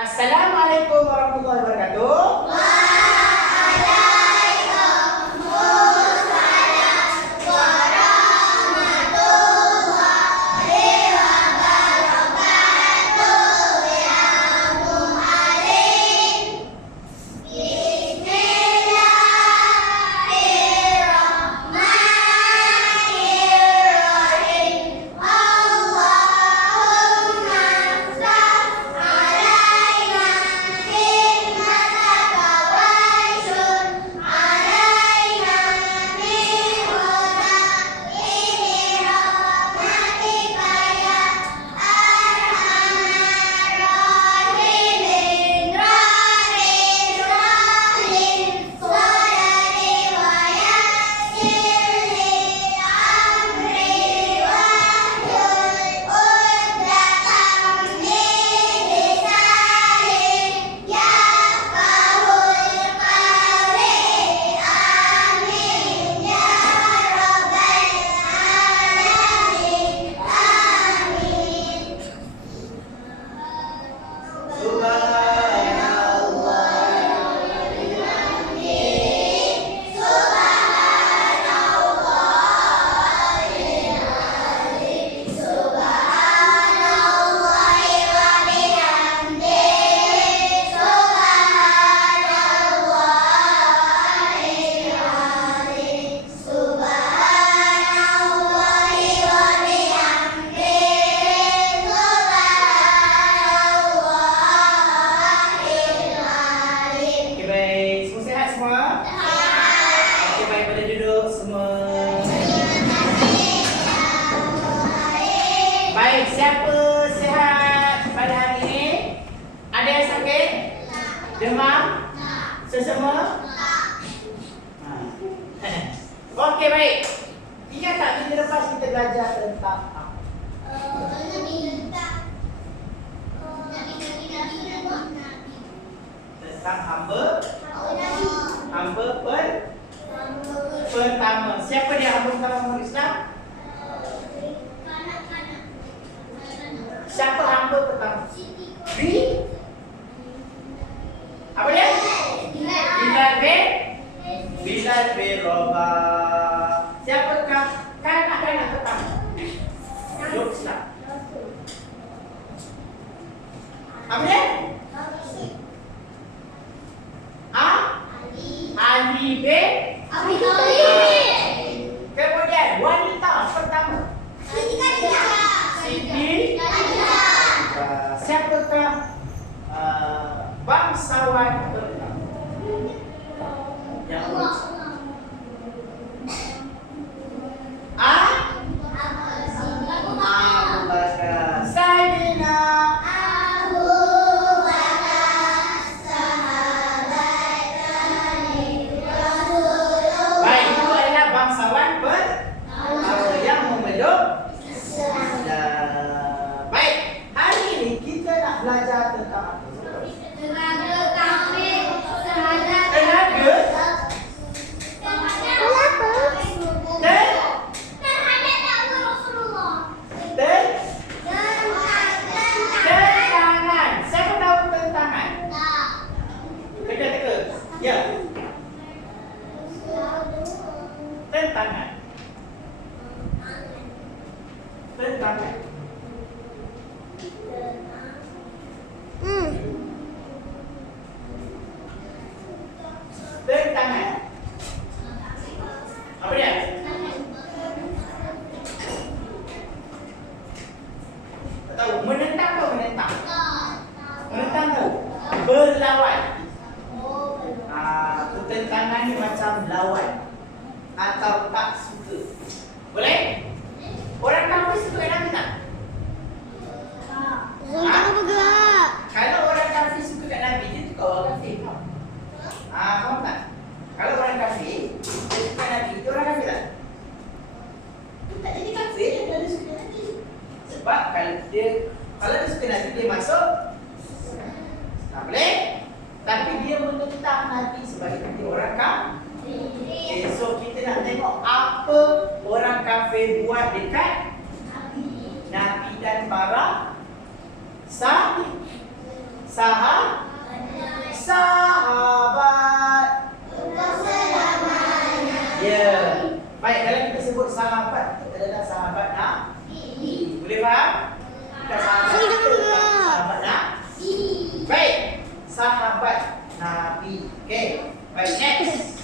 Assalamualaikum warahmatullahi wabarakatuh. Baik, siapa sihat pada hari ini? Ada yang sakit? Demam? Sesama? Okey, baik. Ingat tak minggu lepas kita belajar tentang apa? Tentang hamba? Hamba pertama. Siapa dia hamba pertama umat Islam? Siapa hamba pertama? Apa dia? Bilal bin Rabah. Siapakah kanak-kanak pertama? Jom Islam. Apa dia? Ali bin Abi Thalib. Kemudian wanita pertama? Siti Khadijah. Siapakah bangsawan pertama? Yang Abu Bakar. Sayyidina Abu Bakar, sahabat Rasulullah. Baik, itu adalah bangsawan yang memeluk Islam. Baik, hari ini kita nak belajar tentang apa? Tenaga kafir, sahadat. Tenaga? Tangan. Apa dia? Tahu menentang atau menentang? Menentang tahu? Berlawan. Pertentangan ni macam lawan atau tak suka. Boleh? Orang kafir suka Nabi tak? Jangan bergerak. Kalau orang kafir suka kat Nabi, dia suka orang kafir. Faham tak? Kalau orang kafir, dia suka Nabi, dia orang kafir tak? Dia tak jadi kafir dia kalau dia suka Nabi. Sebab kalau dia suka Nabi, dia masuk tak boleh. Tapi dia menentang Nabi sebagai orang kafir. Okay, so kita nak tengok apa orang kafir buat dekat Nabi dan para Sahabat. Ya. Baik, kalau kita sebut sahabat, kita letak sahabat Nabi. Boleh faham? Bukan sahabat Nabi. Baik. Sahabat Nabi. Okey. Baik, next.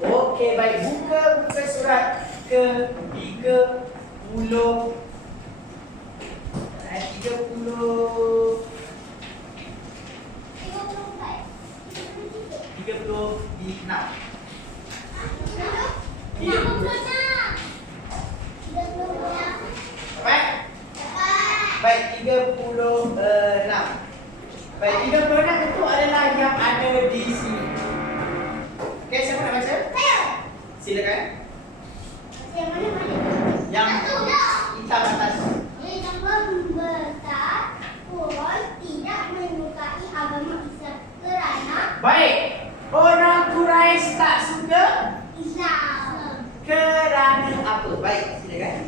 Okey, baik. Buka surat ke-30. 36. Baik, 36 itu adalah yang ada di sini. Okey, siapa nak baca? Silakan. Yang hitam atas. Yang membesar pun tidak menyukai agama Islam kerana Baik. Orang Quraisy tak suka Islam. kerana apa? Baik, silakan.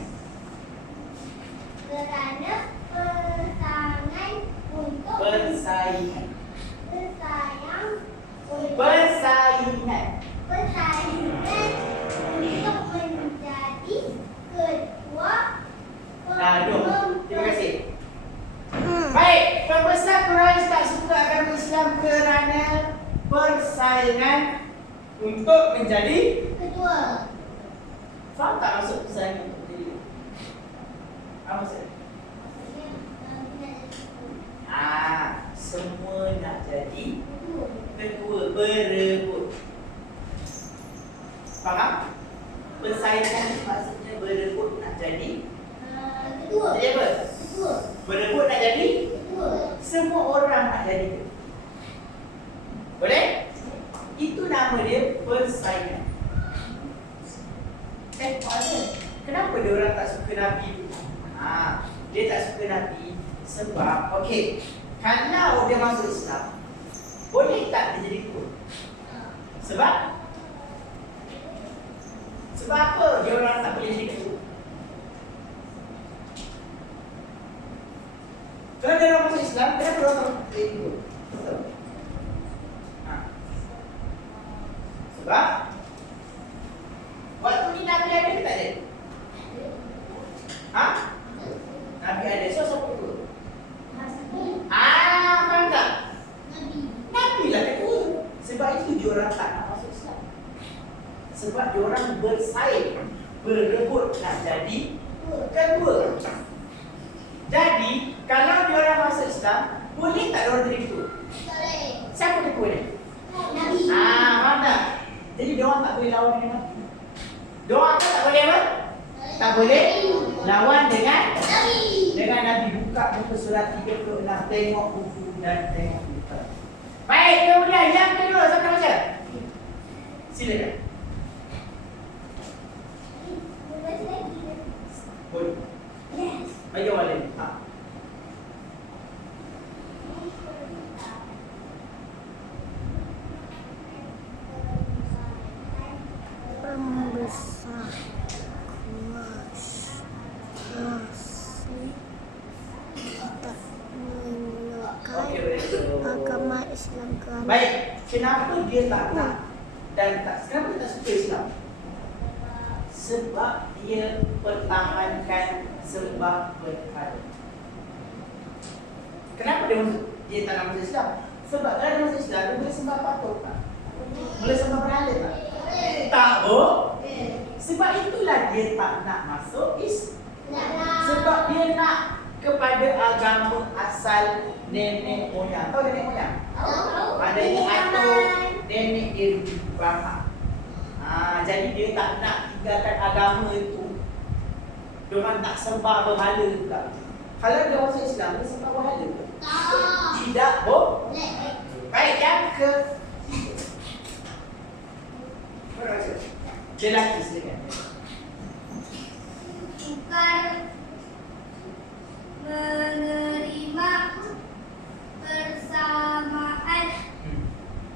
Kerana persaingan untuk Persaingan. persaingan Persaingan. untuk menjadi ketua Terima kasih. Baik, pembesar Quraisy tak suka agama Islam kerana persaingan untuk menjadi ketua. faham tak maksud persaingan untuk menjadi? Apa maksud? Semua nak jadi ketua, berebut. Faham? Persaingan maksudnya berebut nak jadi Ketua. jadi apa? Ketua. Berebut nak jadi Ketua. semua orang nak jadi ketua. Boleh? Itu nama dia persaingan. Kenapa dia orang tak suka Nabi? Dia tak suka Nabi sebab okey, kalau dia masuk Islam, boleh tak dia jadi ketua? Sebab apa dia orang tak boleh jadi ketua? Kalau dia orang masuk Islam, kenapa dia orang tak boleh jadi ketua? Sebab waktu ni Nabi ada ke tak ada? Nabi ada. So siapa ketua? Faham tak? Nabi lah ketua. Sebab itu diorang tak nak masuk Islam. Sebab diorang bersaing, berebut nak jadi ketua. Jadi kalau diorang masuk Islam, boleh tak diorang jadi ketua? Siapa ketua ni? Nabi. Faham tak? Jadi diorang tak boleh lawan dengan Nabi. Diorang tak boleh apa? Tak boleh lawan dengan Nabi. Buka muka surat 36. Tengok buku dan tengok buku. Baik, kemudian yang kedua, siapa nak baca? Silakan. Boleh. Yes. Bagi orang lain. Pembesar tak menyukai agama Islam kerana Baik, kenapa dia tak nak dan kenapa dia tak suka Islam? Sebab dia pertahankan sembah berhala. Kenapa dia tak nak masuk Islam? Sebab kalau dia masuk Islam, dia boleh sembah patung tak? Boleh sembah berhala tak? Tak, sebab itulah dia tak nak masuk Islam. Sebab dia nak kepada agama asal nenek moyang. Tahu nenek moyang? Ada nenek atuk, nenek dia Ibrahim. Jadi dia tak nak tinggalkan agama itu. Dia orang tak sembah berhala juga. Kalau dia masuk Islam, dia sembah berhala ke? Tidak, baik, yang ke lelaki silakan. Bukan menerima persamaan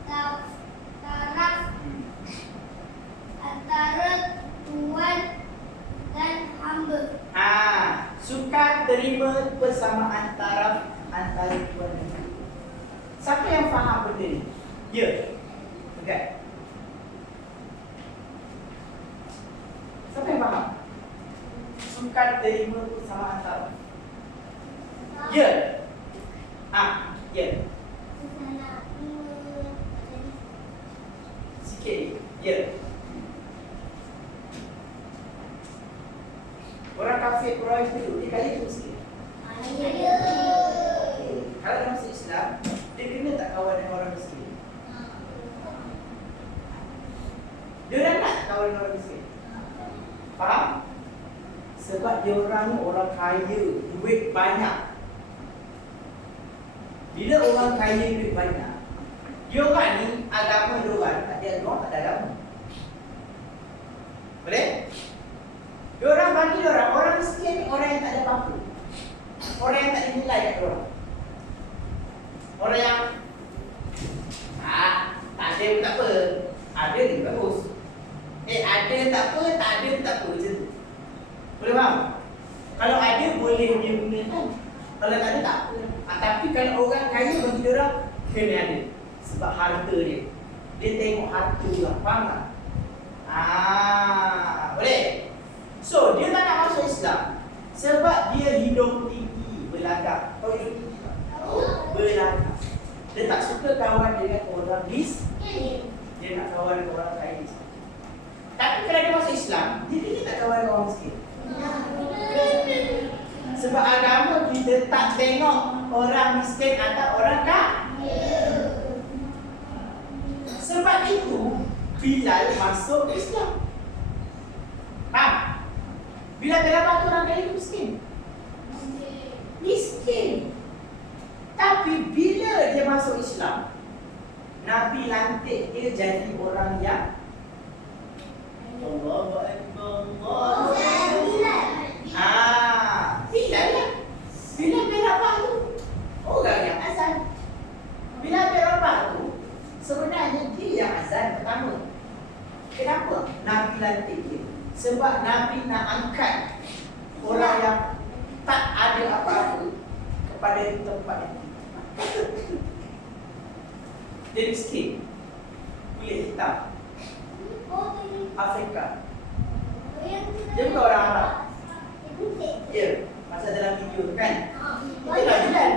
taraf antara tuan dan hamba. Suka terima persamaan taraf antara tuan dan hamba. benda ni? Ya. Okay. Siapa yang faham? Sukar terima persamaan taraf. Ya. Ya. Sikit. Ya. Orang kafir Quraisy dulu dia kaya tu sikit. Kalau dalam masuk Islam, dia kena tak kawan dengan orang miskin. Dia orang nak kawan dengan orang miskin. Faham? Sebab dia orang ni orang kaya, duit banyak. Bila orang kaya duit banyak, dia orang ni agama dia orang tak ada agama. Boleh? Dia orang bagi dia orang miskin ni orang yang tak ada apa-apa. Orang yang tak ada nilai kat dia orang. Orang yang tak ada pun tak apa. Ada ni bagus. Ada tak apa, tak ada pun tak apa macam tu. Boleh faham? Kalau ada boleh dia gunakan. Kalau tak ada tak apa. Tapi kalau orang kaya bagi dia orang kena ada. Sebab harta dia. Dia tengok harta dia. Faham tak? Boleh? So, dia tak nak masuk Islam sebab dia hidung tinggi, belagak. Kau hidung tinggi tak? Belagak. Dia tak suka kawan dengan orang miskin. Dia nak kawan dengan orang kaya. Tapi kalau dia masuk Islam, dia tak kawan dengan orang miskin. Sebab agama kita tak tengok orang miskin atau orang kaya. Sebab itu Bilal masuk Islam. Bila berapa tu orang kaya miskin? Miskin. Tapi bila dia masuk Islam, Nabi lantik dia jadi orang yang Allahu Akbar. Bilal lah. Bila berapa tu? Orang yang azan. Bila berapa tu? Sebenarnya dia yang azan pertama. Kenapa? Nabi lantik dia. Sebab Nabi nak angkat orang yang tak ada apa-apa kepada tempat yang dia miskin, kulit hitam, Afrika. Dia bukan orang Arab. Ya, masa dalam video kan.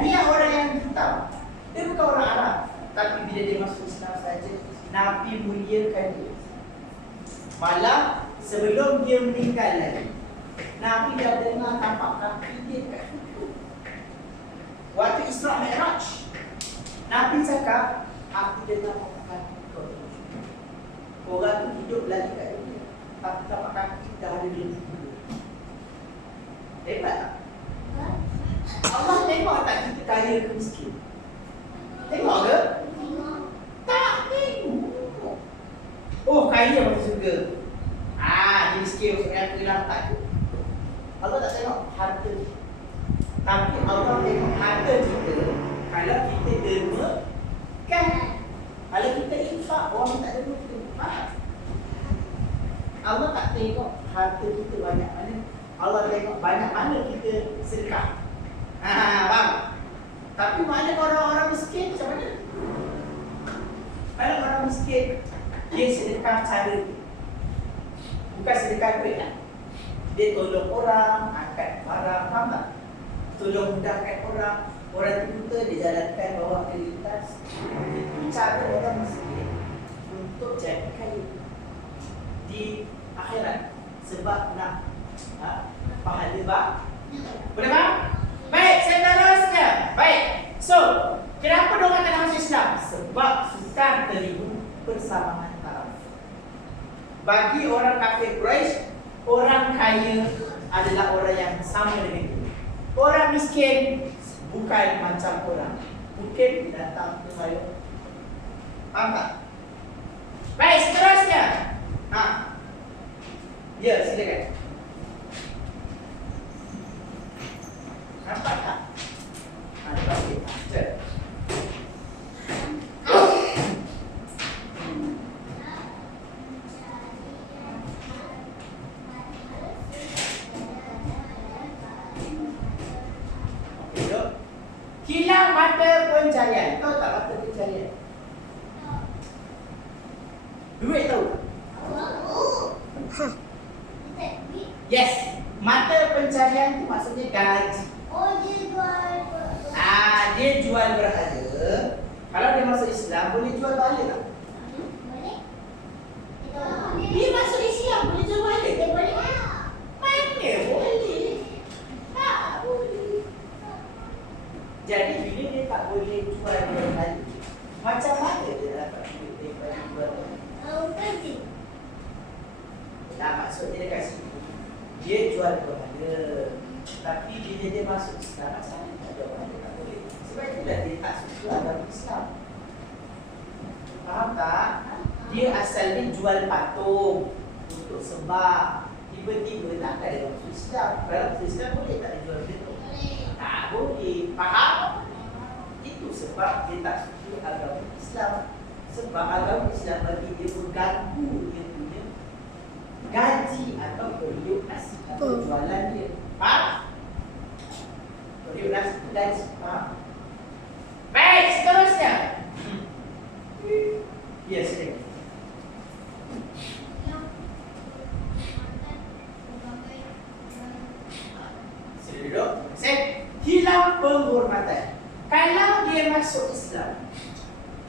Dia orang yang hitam. Dia bukan orang Arab. Tapi bila dia masuk Islam saja, Nabi muliakan dia. Malah sebelum dia meninggal lagi, Nabi dah dengar tapak kaki dia kat situ. Waktu Isra Mi'raj, Nabi cakap, aku dengar tapak kaki kau. Orang tu hidup lagi kat dunia, tapi tapak kaki dah ada di dunia. Hebat tak? Allah tengok tak kita kaya ke miskin? Tengok ke? Tak tengok. Oh, kaya masih surga. Dia miskin masuk neraka lah. Tak. Allah tak tengok harta. Tapi Allah tengok harta kita. Kalau kita derma, kan? Kalau kita infak, orang tak derma, kita infak. Allah tak tengok harta kita banyak mana. Allah tengok banyak mana kita sedekah. Faham? Tapi mana orang-orang miskin macam mana? Kalau orang miskin, dia sedekah cara dia. Bukan sedekah duit lah. Dia tolong orang, angkat barang, faham tak? Tolong mudahkan orang. Orang terbuta dia jalankan bawa ke lintas. Itu cara orang miskin untuk jadi kaya di akhirat. Sebab nak pahala bak. Boleh faham? Baik, saya teruskan. Baik. So, kenapa diorang tak nak masuk Islam? Sebab sukar terima persamaan taraf. Bagi orang kafir Quraisy, orang kaya adalah orang yang sama dengan dia. Orang miskin bukan macam orang. Mungkin datang ke saya. Faham tak? Baik, seterusnya. Ya, silakan. Nampak tak? Nampak tak? Kilang mata pencaharian. Tahu tak mata pencaharian? Duit tahu? Yes. Mata pencarian tu maksudnya gaji. Oh, dia jual. Dia jual berhala. Kalau dia masuk Islam boleh jual berhala tak? Boleh? Dia masuk Islam boleh jual berhala? Dia boleh. Mana boleh? Tak boleh. Jadi bila dia tak boleh jual berhala, macam mana dia dapat duit daripada jual berhala? Kerja. Nah, maksudnya dekat sini dia jual berhala. Tapi bila dia masuk Islam, macam mana tak jual berhala? Tak boleh. Sebab itulah dia tak suka agama Islam. Faham tak? Dia asalnya jual patung untuk sembah. Tiba-tiba nak ada masuk Islam. Kalau masuk Islam boleh tak dia jual benda tu? Tak boleh. Faham? Itu sebab dia tak suka agama Islam. Sebab agama Islam bagi dia mengganggu dia punya gaji atau periuk nasi atau jualan dia. Faham? Periuk nasi itu gaji. Faham? Baik, seterusnya. Ya, sini. Sini duduk. Hilang penghormatan. Kalau dia masuk Islam,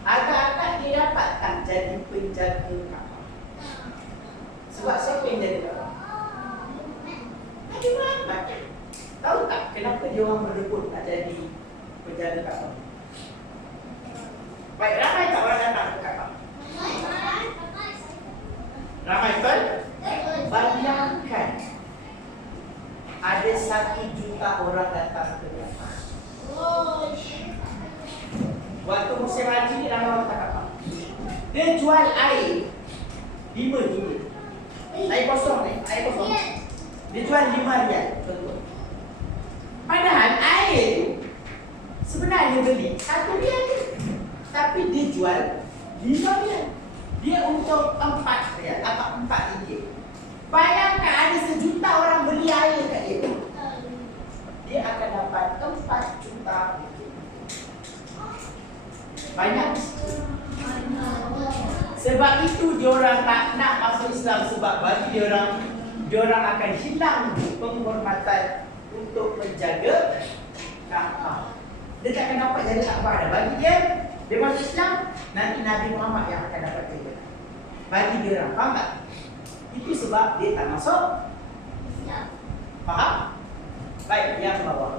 agak-agak dia dapat tak jadi penjaga Kaabah? Sebab siapa yang jaga Kaabah? Nabi Muhammad. Tahu tak kenapa dia orang berebut nak jadi penjaga Kaabah? Baik, ramai tak orang datang ke Kaabah? Ramai betul? Bayangkan ada 1 juta orang datang ke Kaabah. Waktu musim haji ni ramai orang tak Kaabah. Dia jual air 5 ringgit. Air kosong ni, air kosong. Dia jual 5 rial. Padahal air tu sebenarnya beli 1 rial. Tapi dia jual 5 rial. Dia untuk 4 rial atau 4 ringgit. Bayangkan ada 1 juta orang beli air kat dia. Dia akan dapat 4 juta ringgit. Banyak. Sebab itu diorang tak nak masuk Islam. Sebab bagi diorang akan hilang penghormatan untuk menjaga Kaabah. Dia takkan dapat jaga Kaabah dah. Bagi dia masuk Islam, nanti Nabi Muhammad yang akan dapat jaga. Bagi diorang, faham tak? Itu sebab dia tak masuk Islam. Faham? Baik, yang bawah.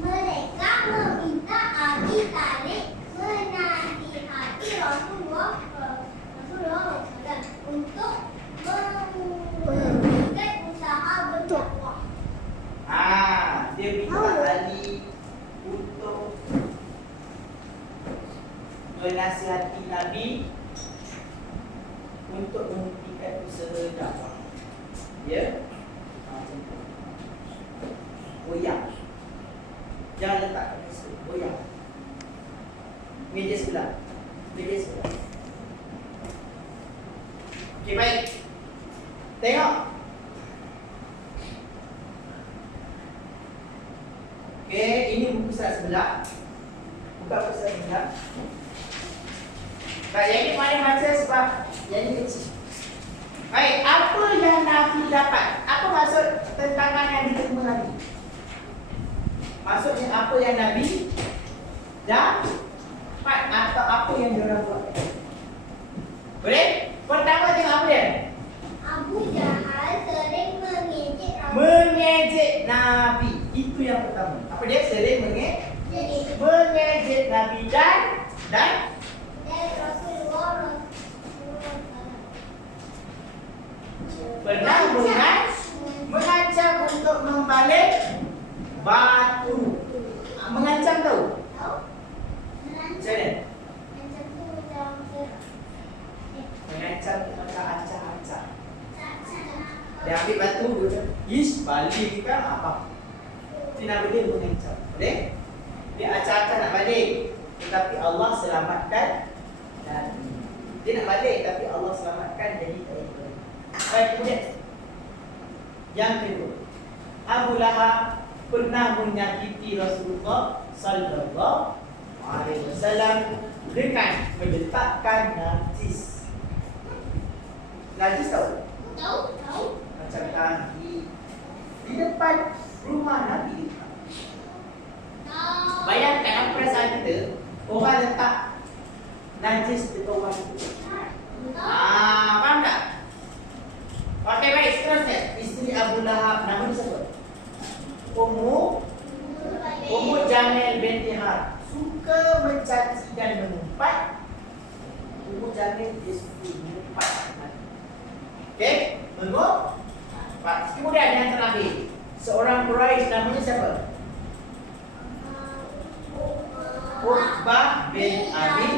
Mereka meminta Abi Talib menasihati Rasulullah untuk memulihkan usaha berdakwah. Dia minta Ali untuk menasihati Nabi untuk menghentikan usaha dakwah. Ya? Macam tu. Goyang. Jangan letak kat situ. Goyang. Meja sebelah. Meja sebelah. Okey, baik. Tengok. Okey, ini buku surat sebelah. Buka buku surat sebelah. Baik, yang ini mari baca sebab yang ini kecil. Baik, apa yang Nabi dapat? Apa maksud tentangan yang diterima Nabi? Maksudnya apa yang Nabi dapat atau apa yang diorang buat? Boleh? Pertama tengok apa dia? Abu Jahal sering mengejek Rasulullah. Mengejek Nabi. Itu yang pertama. Apa dia? Sering mengejek Nabi dan Rasulullah pernah mengancam untuk membalik batu. Mengancam tahu? Macam mana? Mengancam macam ancam-ancam. Dia ambil batu, ish, balik kan apa? Itu nama dia mengancam. Boleh? Dia acak-acak nak balik, tetapi Allah selamatkan Nabi. Dia nak balik tapi Allah selamatkan, jadi tak boleh. Baik, kemudian yang kedua, Abu Lahab pernah menyakiti Rasulullah sallallahu alaihi wasallam dengan meletakkan najis. Najis tahu? Tahu. Macam kaki di depan rumah Nabi. Bayangkan apa perasaan kita, orang letak najis di bawah itu. Faham tak? Okey, baik, seterusnya. Isteri Abu Lahab, nama dia siapa? Ummu Jamil binti Harb. Suka mencaci dan mengumpat. Ummu Jamil dia suka mengumpat. Okey, mengumpat. Kemudian yang terakhir, seorang Quraisy, namanya siapa? Uqbah bin Abi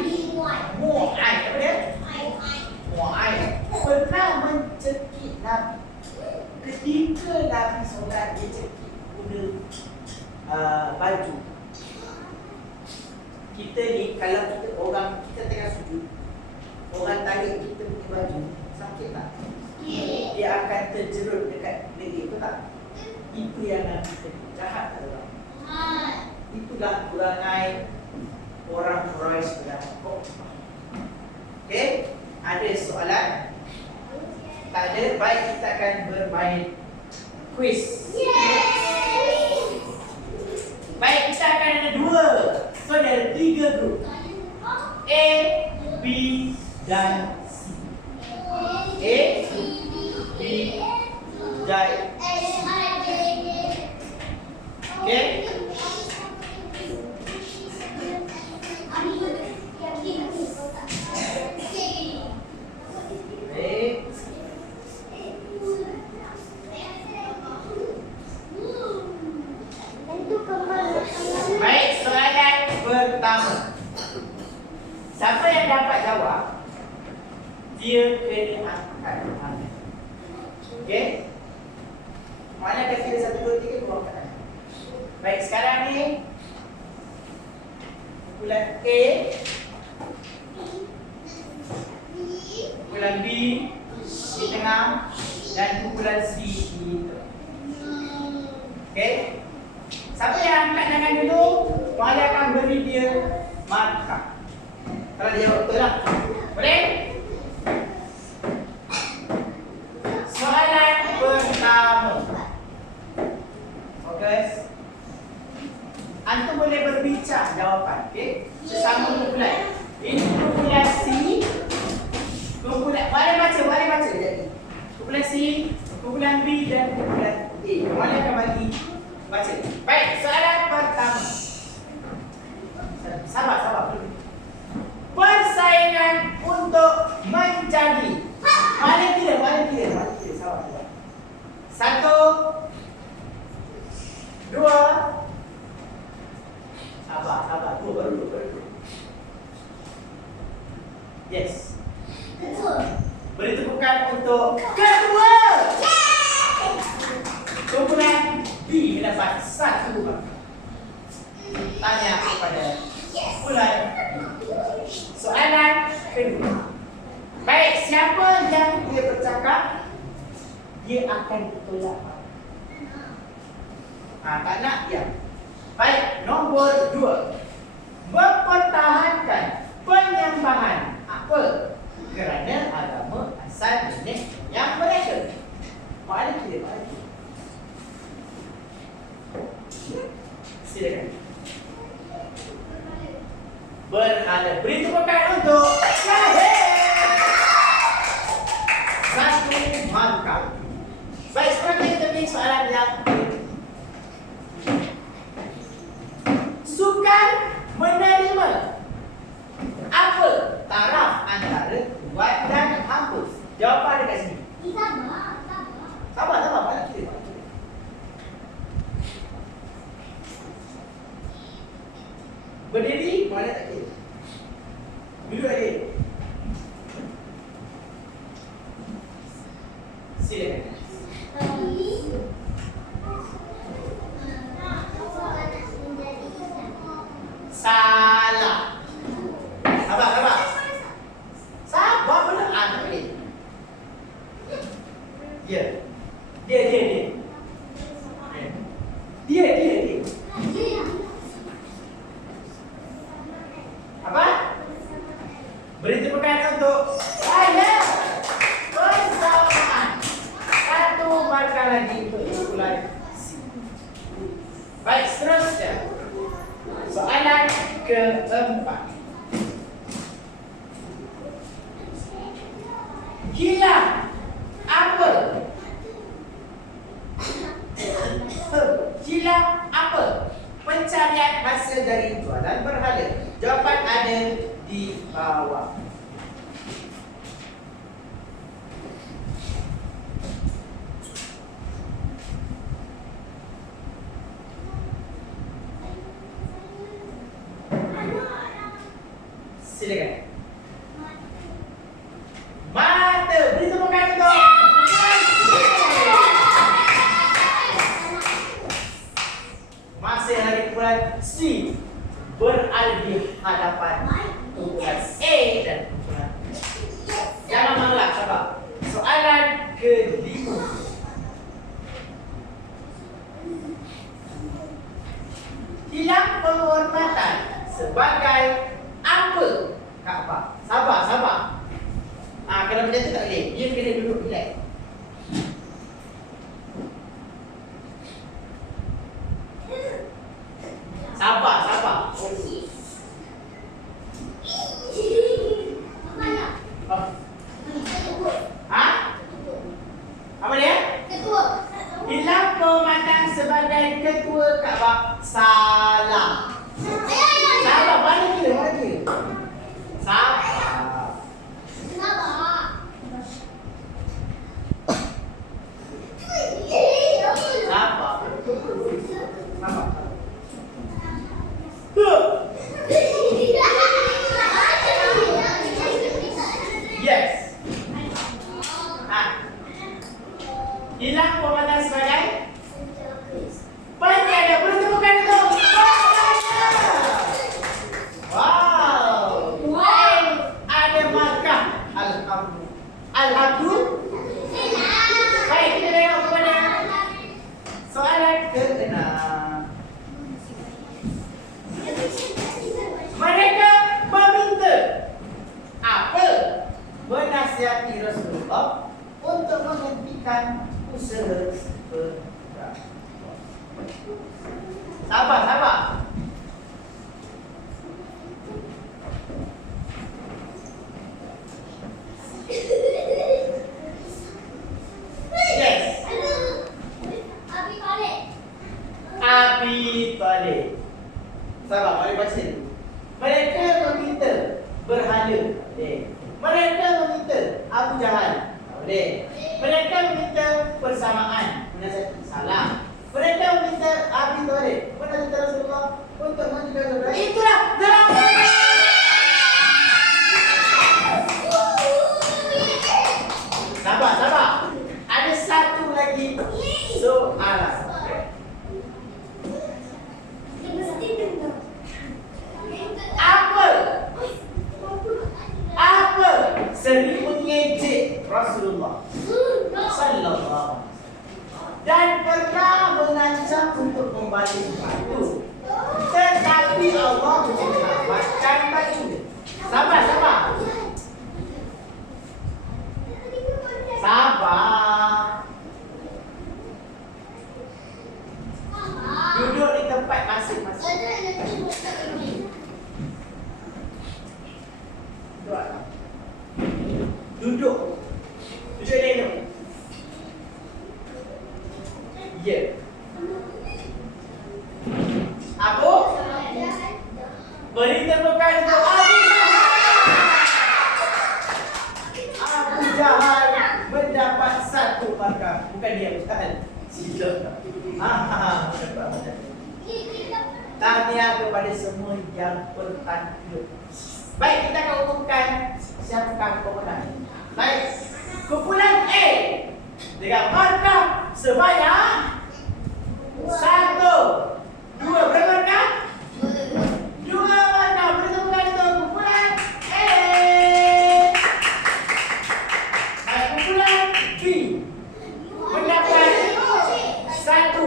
Mu'aid. Apa dia? Mu'aid pernah mencekik Nabi. Ketika Nabi solat, dia cekik guna baju. Kita ni, kalau kita tengah sujud, orang tarik kita punya baju, sakit tak? Dia akan terjerut dekat leher, betul tak? Itu yang Nabi cekik. Jahat tak orang? Itulah kurangai orang Quraisy pada Uqbah. Okey, ada soalan? Tak ada, baik, kita akan bermain quiz. Baik, kita akan ada 2. So ada 3 grup, A, B dan C. A, B dan C. Okey. Baik, soalan pertama. Siapa yang dapat jawab, dia kena angkat tangan. Okey? Mana kasi dia 1, 2, 3 keluar angkat tangan. Baik, sekarang ni kumpulan A, kumpulan B di tengah dan kumpulan C di tengah. Okey? Siapa yang angkat tangan dulu, saya akan beri dia markah. Kalau dia jawab betul lah. Boleh? Soalan pertama. Okey. Antum boleh berbincang jawapan, okey? Sesama kumpulan. Ini kumpulan C. Kumpulan, boleh baca jadi. Kumpulan C, kumpulan B dan kumpulan A. Mana akan bagi baca? Baik, soalan pertama. Sabar. Persaingan untuk menjadi. Paling tidak. Sabar. 1, 2. Sabar. Baru. Yes. Beri tepukan untuk kedua. Kumpulan B mendapat 1 markah. Tanya kepada kumpulan soalan kedua. Baik, siapa yang dia bercakap, dia akan ditolak. Tak nak dia. Baik, nombor 2. Mempertahankan penyembahan apa? Kerana agama asal nenek yang mereka. Mana dia? Silakan. Berada. Beri tepukan untuk Syahid. 1 markah. Baik, sekarang kita beri soalan yang sukar menerima apa taraf antara kuat dan hapus? Jawapan dekat sini. Sabar. Banyak kita. Berdiri, mana tak kira. Duduk adik. Silakan. Salah. Sabar. Sabar benar anak ni. Dia. keempat. Hilang apa? Hilang apa? Pencarian hasil dari jualan berhala. Jawapan ada di bawah. Silakan. Mata. Beri tepukan untuk. Masih lagi kumpulan C berada di hadapan kumpulan A dan kumpulan B. Jangan mengelak, sabar. Soalan kelima. Hilang penghormatan sebagai apa? Kaabah. Sabar, sabar. Kalau macam tu tak boleh. Dia kena duduk relax. Sabar, sabar. Ha? Apa dia? Hilang penghormatan sebagai ketua Kaabah. Salah. Sabar, mana dia? Mana dia? Sabar. Sabar. Sabar. Yes. Hilang penghormatan sebagai penjaga. Boleh temukan itu. Wow. Ada markah. Alhamdulillah. Baik, kita tengok kepada soalan ke-6. Mereka meminta apa? Menasihati Rasulullah untuk menghentikan usaha perdagangan. Sabar, sabar. Yes. Abi Talib. Sabar, mari baca dulu. Mereka meminta berhala. Mereka meminta Abu Jahal. Boleh. Mereka meminta persamaan. Menasihati salah. Mereka meminta Abi Talib. Menasihati Rasulullah untuk menjaga saudara. Itulah dalam. Sabar, sabar. Ada satu lagi soalan. Apa sering mengejek Rasulullah sallallahu dan pernah mengancam untuk membalik batu, tetapi Allah menyelamatkan batu. Sabar, sabar. Sabar. Duduk di tempat masing-masing. Duduk. Duduk dia. Ya. Apa? Beri tepukan untuk Abu Jahal mendapat satu markah. Bukan dia, bukan. Sila. Tahniah kepada semua yang bertanding. Baik, kita akan umumkan siapakah pemenang. Baik, kumpulan A dengan markah sebanyak 1, 2. Berapa markah? 2 markah. Bertemukan untuk kumpulan A. Baik, kumpulan B mendapat 1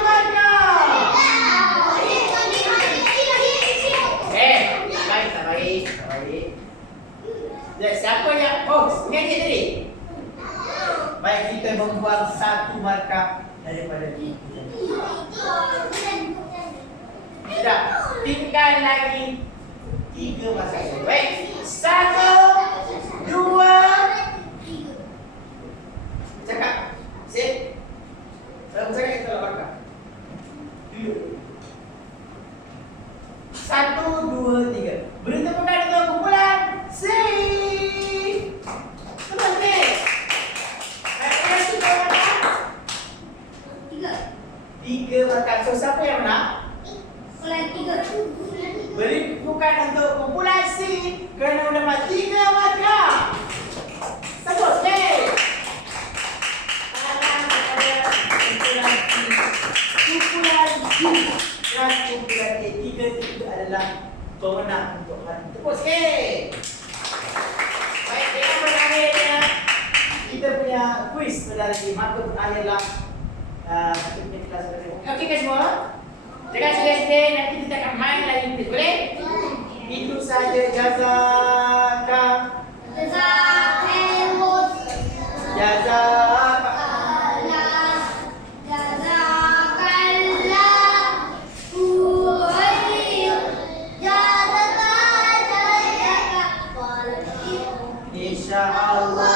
markah. Baik, tak baik. Siapa yang mengejek tadi? Baik, kita membuang 1 markah daripada kita. Sudah. Tinggal lagi 3 masa. Baik. 1, 2. Cakap. Sip. Saya cakap kita lapar. 1, 2, 3. Beri tepukan untuk kumpulan C. Terus ni. Terima kasih kawan-kawan. 3 makan. So siapa yang menang? Beri tepukan untuk kumpulan C kerana mendapat 3 makan. Terus ni. Kumpulan D dan kumpulan A, tiga adalah pemenang untuk hari ini. Tepuk sikit. Baik, dengan berakhirnya kita punya kuis pada hari ini, maka berakhirlah kita punya kelas pada hari ini. Okey kan semua? Jangan sedih-sedih, nanti kita akan main lagi. Boleh? Itu saja. Jazakallah. InsyaAllah.